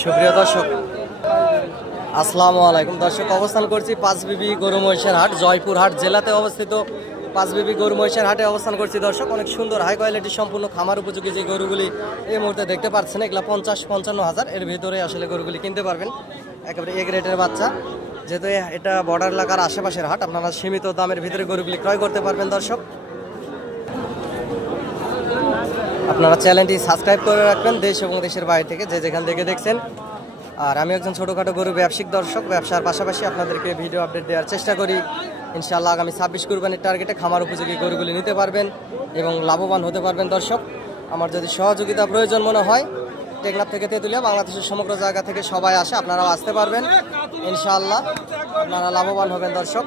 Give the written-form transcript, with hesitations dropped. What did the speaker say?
সুপ্রিয় দর্শক, আসসালামু আলাইকুম। দর্শক, অবস্থান করছি পাঁচবিবি গরু মহিষের হাট, জয়পুরহাট জেলাতে অবস্থিত পাঁচবিবি গরু মহিষের হাটে অবস্থান করছি। দর্শক, অনেক সুন্দর হাই কোয়ালিটি সম্পূর্ণ খামার উপযোগী যে গরুগুলি এই মুহূর্তে দেখতে পাচ্ছেন, এগুলো 50-55 হাজার এর ভিতরে আসলে গরুগুলি কিনতে পারবেন। একেবারে এ গ্রেডের বাচ্চা, যেহেতু এটা বর্ডার এলাকার আশেপাশের হাট, আপনারা সীমিত দামের ভিতরে গরুগুলি ক্রয় করতে পারবেন। দর্শক, আপনারা চ্যানেলটি সাবস্ক্রাইব করে রাখবেন দেশ এবং দেশের বাইরে থেকে যে যেখান থেকে দেখছেন। আর আমি একজন ছোটোখাটো গরু ব্যবসায়িক দর্শক, ব্যবসার পাশাপাশি আপনাদেরকে ভিডিও আপডেট দেওয়ার চেষ্টা করি। ইনশাআল্লাহ আগামী 26 কুরবানির টার্গেটে খামার উপযোগী গরুগুলি নিতে পারবেন এবং লাভবান হতে পারবেন। দর্শক, আমার যদি সহযোগিতা প্রয়োজন মনে হয়, টেকনাফ থেকে তেঁতুলিয়া, বাংলাদেশের সমগ্র জায়গা থেকে সবাই আসে, আপনারাও আসতে পারবেন। ইনশাআল্লাহ আপনারা লাভবান হবেন। দর্শক,